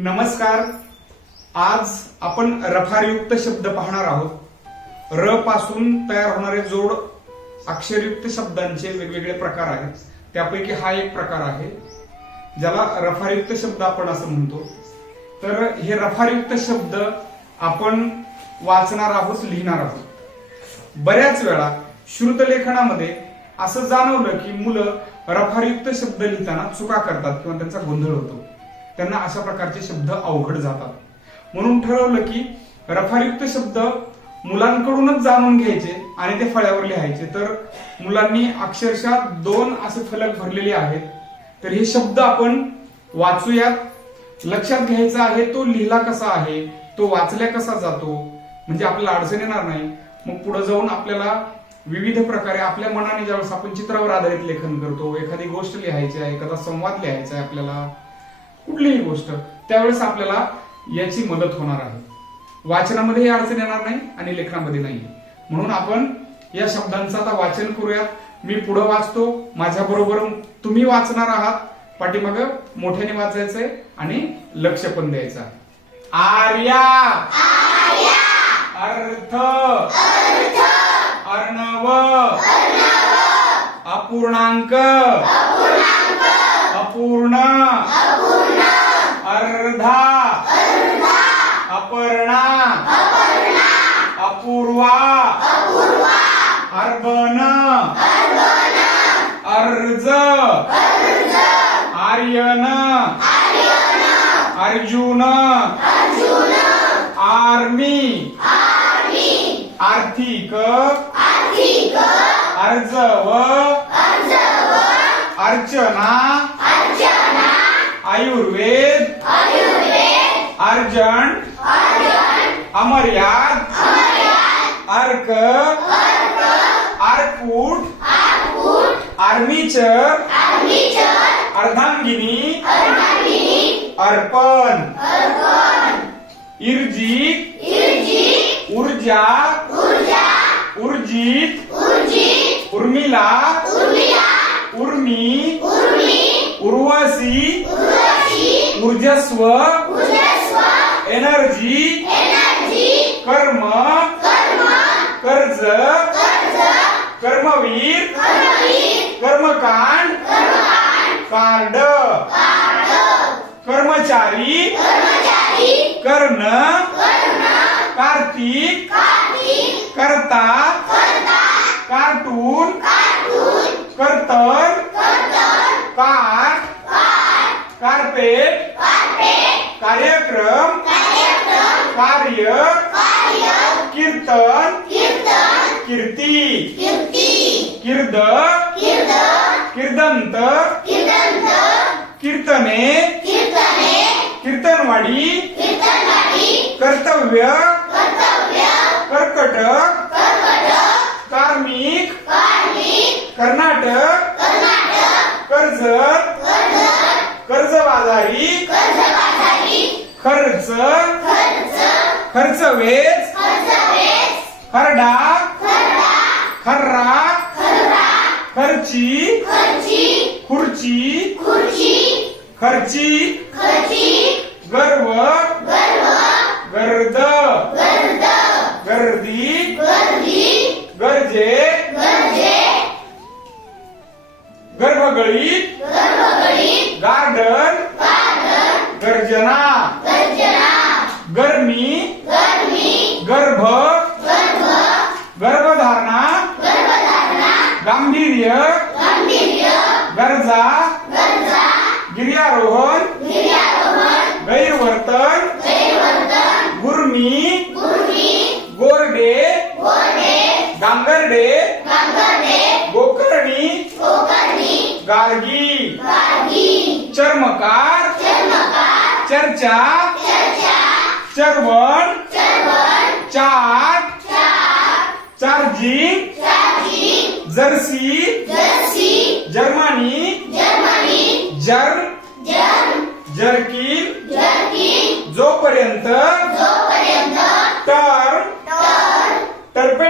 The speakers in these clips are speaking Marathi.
नमस्कार. आज आपण रफारयुक्त शब्द पाहणार आहोत. र पासून तयार होणारे जोड अक्षरयुक्त शब्दांचे वेगवेगळे प्रकार आहेत. त्यापैकी हा एक प्रकार आहे ज्याला रफारयुक्त शब्द आपण असं म्हणतो. तर हे रफारयुक्त शब्द आपण वाचणार आहोत लिहिणार आहोत. बऱ्याच वेळा श्रुतलेखनामध्ये असं जाणवलं की मुलं रफारयुक्त शब्द लिहिताना चुका करतात किंवा त्यांचा गोंधळ होतो. त्यांना अशा प्रकारचे शब्द अवघड जातात. म्हणून ठरवलं की रफायुक्त शब्द मुलांकडूनच जाणून घ्यायचे आणि ते फळ्यावर लिहायचे. तर मुलांनी अक्षरशः दोन असे फलक भरलेले आहेत. तर हे शब्द आपण वाचूयात. लक्षात घ्यायचा आहे तो लिहिला कसा आहे तो वाचल्या कसा जातो म्हणजे आपल्याला अडचण येणार नाही. मग पुढे जाऊन आपल्याला विविध प्रकारे आपल्या मनाने ज्यावेळेस आपण चित्रावर आधारित लेखन करतो एखादी गोष्ट लिहायची आहे एखादा संवाद लिहायचा आहे आपल्याला कुठलीही गोष्ट त्यावेळेस आपल्याला याची मदत होणार आहे. वाचनामध्ये ही अडचण येणार नाही आणि लेखनामध्ये नाही म्हणून आपण या शब्दांचं आता वाचन करूयात. मी पुढे वाचतो. माझ्या बरोबर तुम्ही वाचणार आहात. पाठीमाग मोठ्याने वाचायचंय आणि लक्ष पण द्यायचं आहे. आर्या! अर्थ! अर्णव! अपूर्णांक! अपूर्ण. अर्धा. अपर्णा. अपूर्वा. अर्बन. अर्ज. आर्यन. अर्जुन. आर्मी. आर्थिक. अर्जव. अर्चना. आयुर्वेद। अर्जंट अमर्याद। अर्क। अर्कूट आर्मीचर। अर्धांगिनी। अर्पण। इर्जित। ऊर्जा। ऊर्जित। उर्मिला। उर्मी। उर्वशी ऊर्जस्व एनर्जी कर्म कर्ज कर्मवीर कर्मकांड कार्ड कर्मचारी कर्ण कार्तिक कर्ता कार्टून कर्तन कार कार्पेट कार्यक्रम कार्य कीर्तन कीर्ती किर्द किर्दंत कीर्तने कीर्तनवाडी कर्तव्य कर्कटक खुर्ची खर्ची गर्व गर्द गर्दी गरजे गर्भगळीत गार्डन गांगर्डे गोकर्णी गार्गी चर्मकार चर्चा चरवण chaat charging jersey Germany germ jerkin जोपर्यंत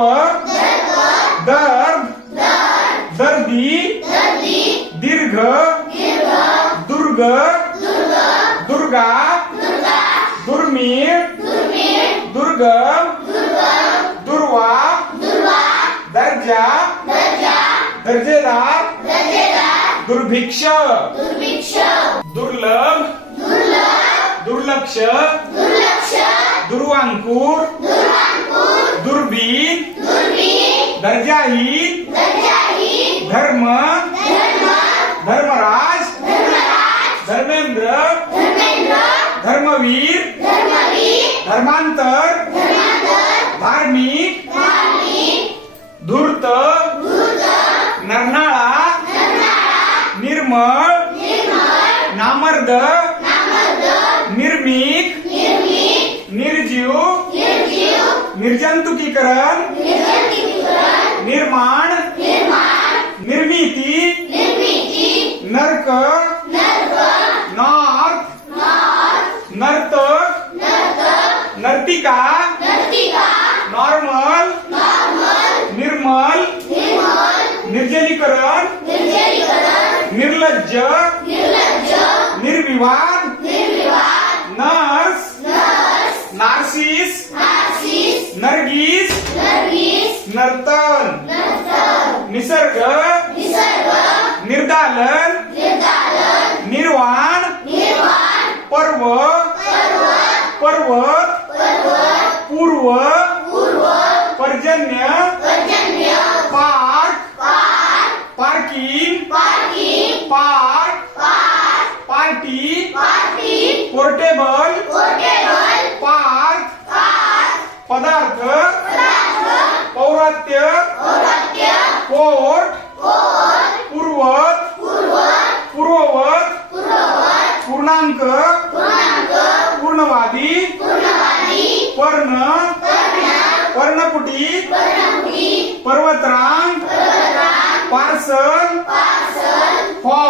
दर्प दर्द दर्दी दीर्घ दुर्ग दुर्गा दुर्मिळ दुर्गम दुर्वा दर्जा दर्जेदार दुर्भिक्ष दुर्लभ दुर्लक्ष दुर्वांकूर दुर्बीन दर्जाहीन धर्म धर्मराज धर्मेंद्र धर्मवीर धर्मांतर धार्मिक धूर्त नरनाळा निर्मळ नामर्द निर्मीक निर्जीव निर्जंतुकीकरण निर्माण निर्मिती नर्क नॉर्थ नर्तक नर्तिका नॉर्मल निर्मल निर्जलीकरण निर्लज्ज निर्विवाद नर्स नार्सिस नर्गिस. नर्तन. निसर्ग. निर्दालन. निर्वाण. पर्व. पर्वत. पूर्व. पर्जन्य. Park. Parking. Park. Party. Portable. Park court पूर्वत पूर्ववत पूर्णांक पूर्णवादी पर्ण पर्णकुटी पर्वतरांग पार्सल फॉर्म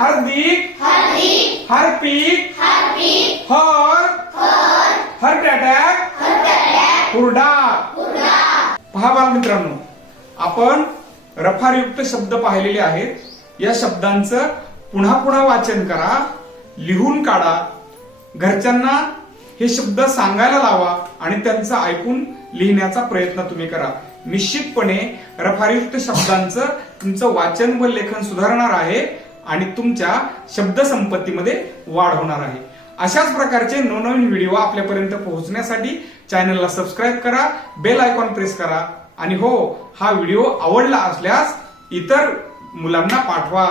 हार्दिक हार्पिक हर हर अटॅक हुरडा. पहा बाल मित्रांनो आपण रफारयुक्त शब्द पाहिलेले आहेत. या शब्दांचं पुन्हा पुन्हा वाचन करा लिहून काढा घरच्यांना हे शब्द सांगायला लावा आणि त्यांचं ऐकून लिहिण्याचा प्रयत्न तुम्ही करा. निश्चितपणे रफारयुक्त शब्दांचं तुमचं वाचन व लेखन सुधारणार आहे. आणि तुमच्या शब्दसंपत्तीमध्ये वाढ होणार आहे. अशाच प्रकारचे नवनवीन व्हिडिओ आपल्यापर्यंत पोहोचण्यासाठी चॅनलला सबस्क्राईब करा बेल आयकॉन प्रेस करा आणि हो हा व्हिडिओ आवडला असल्यास इतर मुलांना पाठवा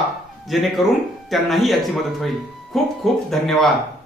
जेणेकरून त्यांनाही याची मदत होईल. खूप खूप धन्यवाद.